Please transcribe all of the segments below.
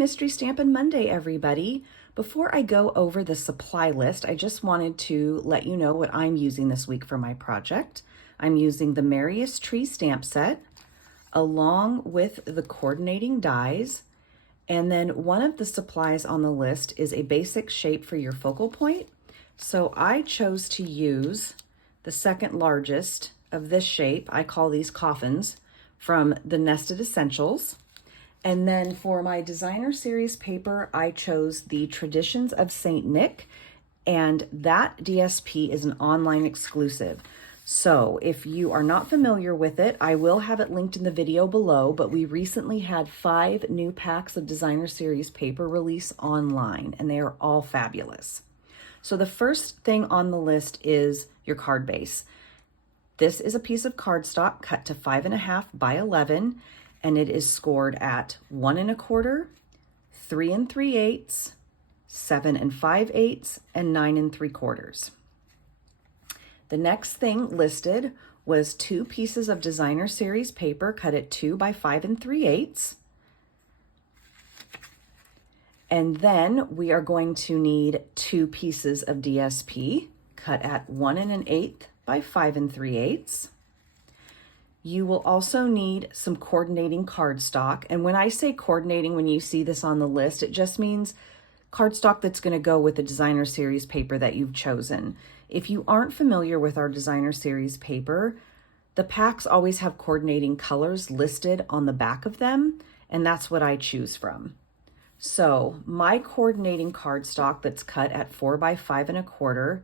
Mystery Stampin' Monday, everybody. Before I go over the supply list, I just wanted to let you know what I'm using this week for my project. I'm using the Marcee Tree Stamp Set, along with the coordinating dies, and then one of the supplies on the list is a basic shape for your focal point. So I chose to use the second largest of this shape. I call these coffins, from the Nested Essentials. And then for my designer series paper, I chose the Traditions of Saint Nick, and that DSP is an online exclusive. So if you are not familiar with it, I will have it linked in the video below, but we recently had 5 new packs of designer series paper release online, and they are all fabulous. So the first thing on the list is your card base. This is a piece of cardstock cut to 5.5 by 11, and it is scored at 1 1/4, 3 3/8, 7 5/8, and 9 3/4. The next thing listed was 2 pieces of designer series paper cut at 2 by 5 3/8. And then we are going to need 2 pieces of DSP cut at 1 1/8 by 5 3/8. You will also need some coordinating cardstock. And when I say coordinating, when you see this on the list, it just means cardstock that's going to go with the designer series paper that you've chosen. If you aren't familiar with our designer series paper, the packs always have coordinating colors listed on the back of them, and that's what I choose from. So my coordinating cardstock that's cut at 4 by 5 1/4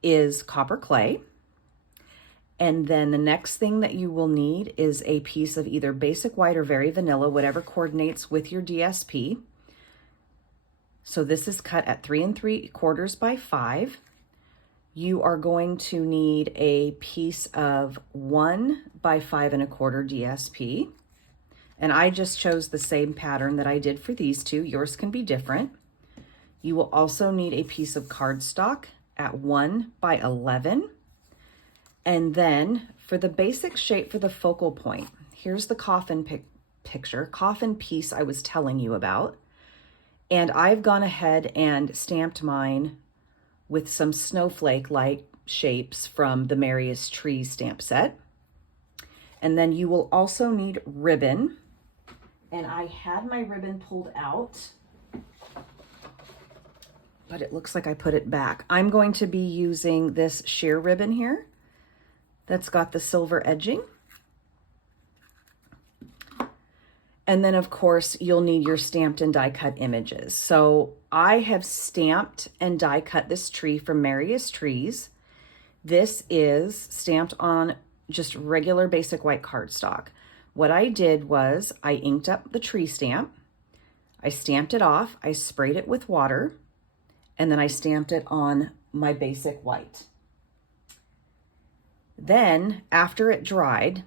is copper clay. And then the next thing that you will need is a piece of either basic white or very vanilla, whatever coordinates with your DSP. So this is cut at 3 3/4 by 5. You are going to need a piece of 1 by 5 1/4 DSP. And I just chose the same pattern that I did for these two. Yours can be different. You will also need a piece of cardstock at 1 by 11. And then for the basic shape for the focal point, here's the coffin coffin piece I was telling you about. And I've gone ahead and stamped mine with some snowflake-like shapes from the Marcee Tree Stamp Set. And then you will also need ribbon. And I had my ribbon pulled out, but it looks like I put it back. I'm going to be using this sheer ribbon here that's got the silver edging. And then of course you'll need your stamped and die cut images. So I have stamped and die cut this tree from Marcee Trees. This is stamped on just regular basic white cardstock. What I did was I inked up the tree stamp, I stamped it off, I sprayed it with water, and then I stamped it on my basic white. Then, after it dried,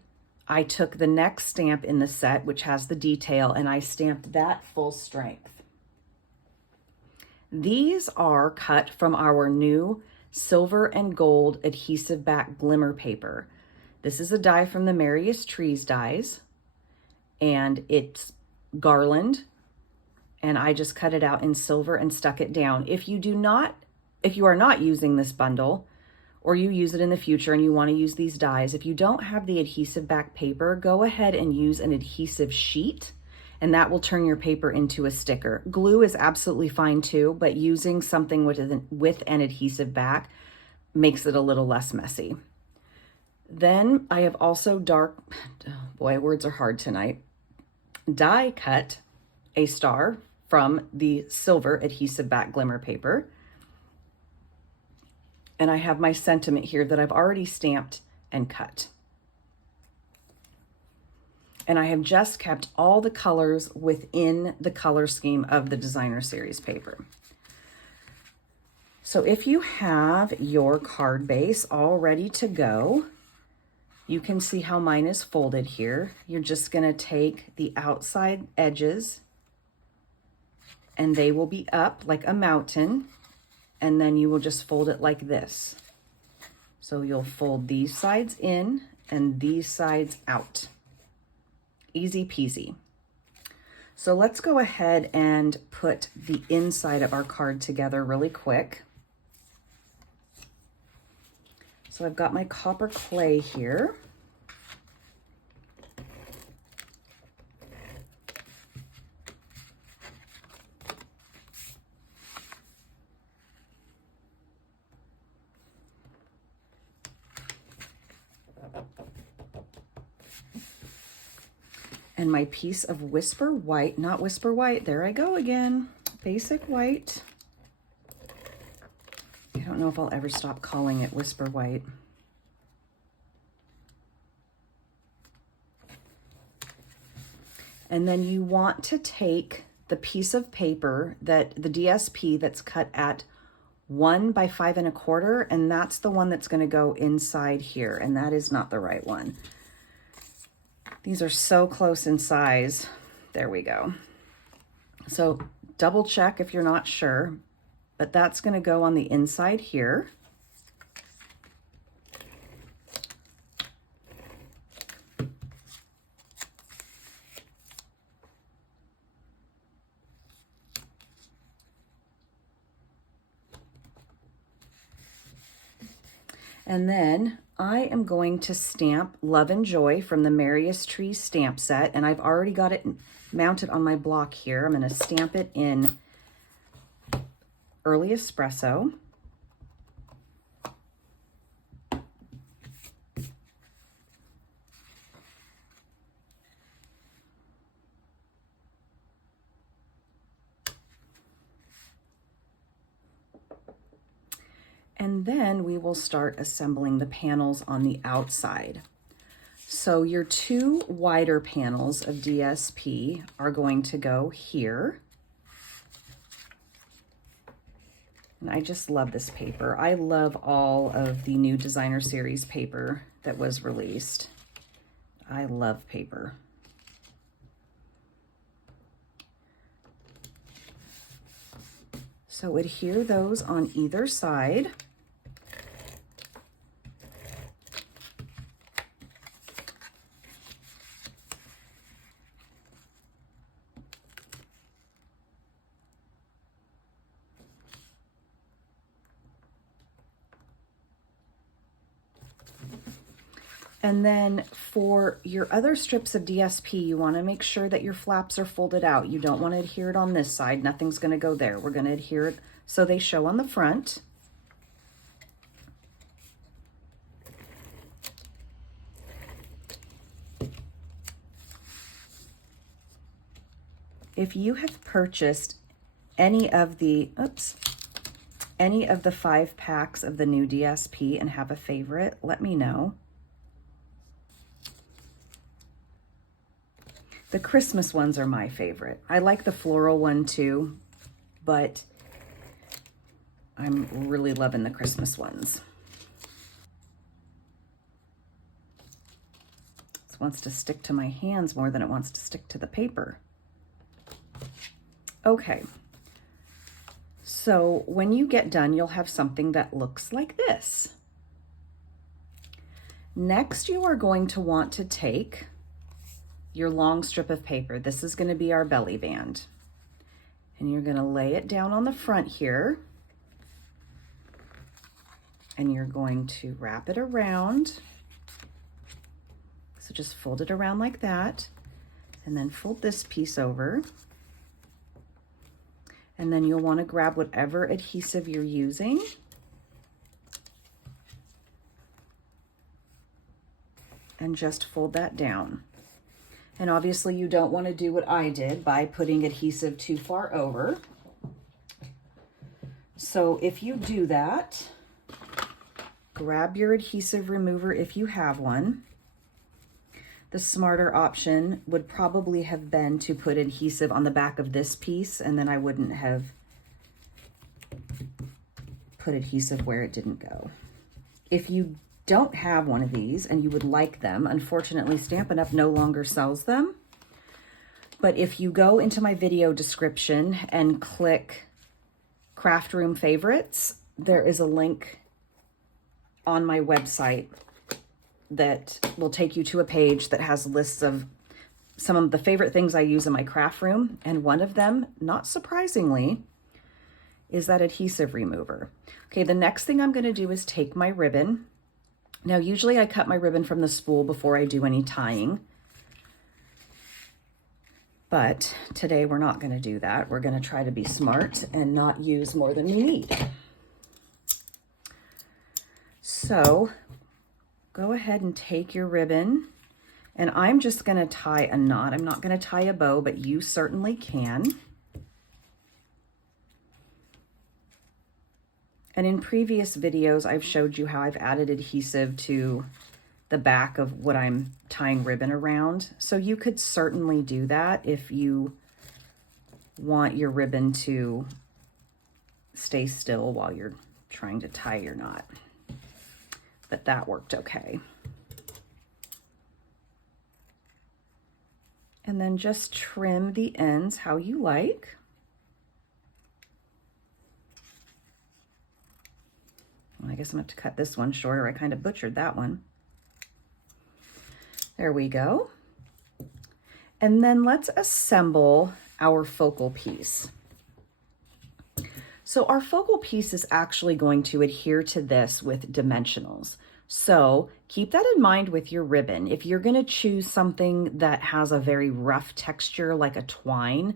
I took the next stamp in the set, which has the detail, and I stamped that full strength. These are cut from our new silver and gold adhesive back glimmer paper. This is a die from the Marcee Trees dies, and it's garland, and I just cut it out in silver and stuck it down. If you are not using this bundle, or you use it in the future and you want to use these dies, if you don't have the adhesive back paper, go ahead and use an adhesive sheet, and that will turn your paper into a sticker. Glue is absolutely fine too, but using something with an adhesive back makes it a little less messy. Then I have also boy, words are hard tonight, die cut a star from the silver adhesive back glimmer paper. And I have my sentiment here that I've already stamped and cut. And I have just kept all the colors within the color scheme of the designer series paper. So if you have your card base all ready to go, you can see how mine is folded here. You're just gonna take the outside edges and they will be up like a mountain, and then you will just fold it like this. So you'll fold these sides in and these sides out. Easy peasy. So let's go ahead and put the inside of our card together really quick. So I've got my copper clay here. And my piece of Whisper White, not Whisper White, there I go again, basic white. I don't know if I'll ever stop calling it Whisper White. And then you want to take the piece of paper that the DSP that's cut at 1 by 5 1/4, and that's the one that's going to go inside here, and that is not the right one. These are so close in size. There we go. So double check if you're not sure, but that's going to go on the inside here. And then I am going to stamp Love and Joy from the Merriest Trees stamp set, and I've already got it mounted on my block here. I'm going to stamp it in Early Espresso. And then we will start assembling the panels on the outside. So your 2 wider panels of DSP are going to go here. And I just love this paper. I love all of the new designer series paper that was released. I love paper. So adhere those on either side. And then for your other strips of DSP, you want to make sure that your flaps are folded out. You don't want to adhere it on this side. Nothing's going to go there. We're going to adhere it so they show on the front. If you have purchased any of the 5 packs of the new DSP and have a favorite, let me know. The Christmas ones are my favorite. I like the floral one too, but I'm really loving the Christmas ones. This wants to stick to my hands more than it wants to stick to the paper. Okay, so when you get done, you'll have something that looks like this. Next, you are going to want to take your long strip of paper. This is going to be our belly band. And you're going to lay it down on the front here. And you're going to wrap it around. So just fold it around like that. And then fold this piece over. And then you'll want to grab whatever adhesive you're using. And just fold that down. And obviously you don't want to do what I did by putting adhesive too far over. So if you do that, grab your adhesive remover if you have one. The smarter option would probably have been to put adhesive on the back of this piece, and then I wouldn't have put adhesive where it didn't go. If you don't have one of these and you would like them, unfortunately Stampin' Up! No longer sells them. But if you go into my video description and click Craft Room Favorites, there is a link on my website that will take you to a page that has lists of some of the favorite things I use in my craft room, and one of them, not surprisingly, is that adhesive remover. Okay, the next thing I'm going to do is take my ribbon. Now, usually I cut my ribbon from the spool before I do any tying, but today we're not going to do that. We're going to try to be smart and not use more than we need. So go ahead and take your ribbon, and I'm just going to tie a knot. I'm not going to tie a bow, but you certainly can. And in previous videos, I've showed you how I've added adhesive to the back of what I'm tying ribbon around. So you could certainly do that if you want your ribbon to stay still while you're trying to tie your knot. But that worked okay. And then just trim the ends how you like. Well, I guess I'm gonna have to cut this one shorter. I kind of butchered that one. There we go. And then let's assemble our focal piece. So our focal piece is actually going to adhere to this with dimensionals. So keep that in mind with your ribbon. If you're going to choose something that has a very rough texture like a twine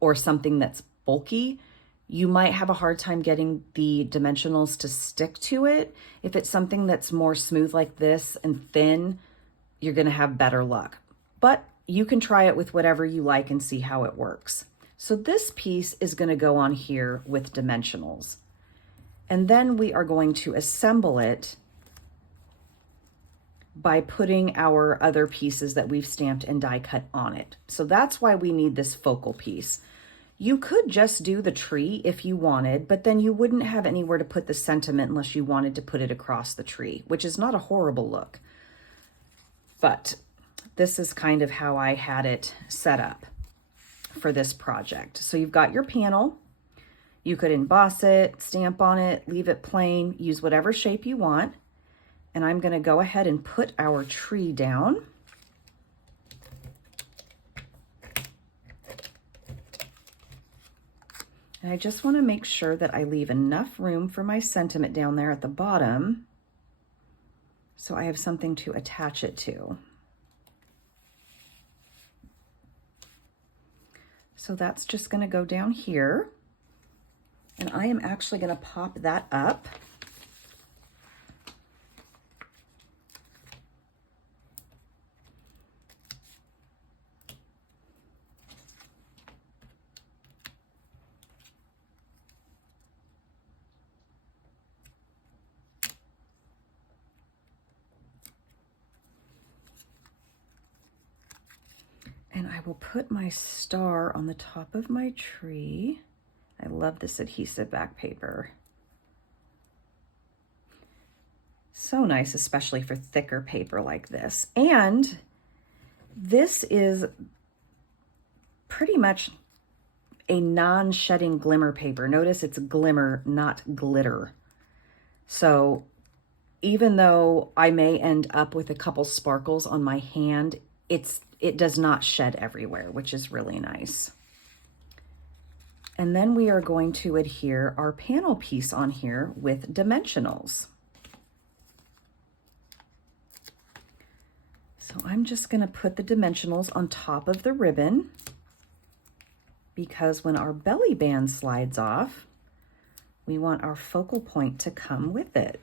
or something that's bulky, you might have a hard time getting the dimensionals to stick to it. If it's something that's more smooth like this and thin, you're going to have better luck. But you can try it with whatever you like and see how it works. So this piece is going to go on here with dimensionals. And then we are going to assemble it by putting our other pieces that we've stamped and die cut on it. So that's why we need this focal piece. You could just do the tree if you wanted, but then you wouldn't have anywhere to put the sentiment unless you wanted to put it across the tree, which is not a horrible look. But this is kind of how I had it set up for this project. So you've got your panel. You could emboss it, stamp on it, leave it plain, use whatever shape you want. And I'm going to go ahead and put our tree down. And I just want to make sure that I leave enough room for my sentiment down there at the bottom so I have something to attach it to. So that's just going to go down here. And I am actually going to pop that up. And I will put my star on the top of my tree. I love this adhesive back paper. So nice, especially for thicker paper like this. And this is pretty much a non-shedding glimmer paper. Notice it's glimmer, not glitter. So even though I may end up with a couple sparkles on my hand, it does not shed everywhere, which is really nice. And then we are going to adhere our panel piece on here with dimensionals. So I'm just going to put the dimensionals on top of the ribbon because when our belly band slides off, we want our focal point to come with it.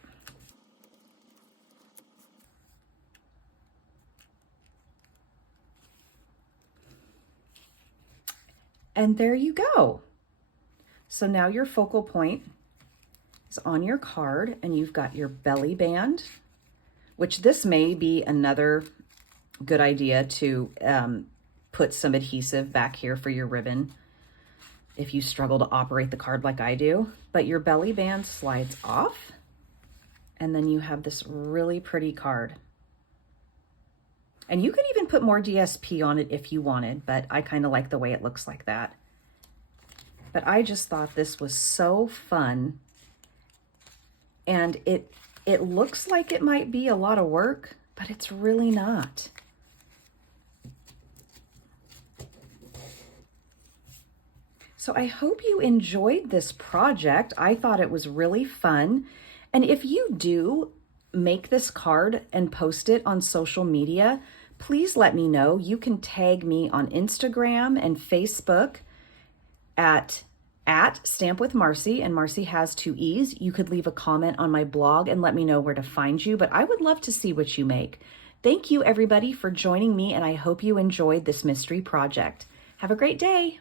And there you go. So now your focal point is on your card and you've got your belly band, which this may be another good idea to put some adhesive back here for your ribbon if you struggle to operate the card like I do. But your belly band slides off and then you have this really pretty card. And you could even put more DSP on it if you wanted, but I kind of like the way it looks like that. But I just thought this was so fun. And it looks like it might be a lot of work, but it's really not. So I hope you enjoyed this project. I thought it was really fun. And if you do make this card and post it on social media, please let me know. You can tag me on Instagram and Facebook at Stamp with Marcee, and Marcee has 2 E's. You could leave a comment on my blog and let me know where to find you, but I would love to see what you make. Thank you everybody for joining me, and I hope you enjoyed this mystery project. Have a great day.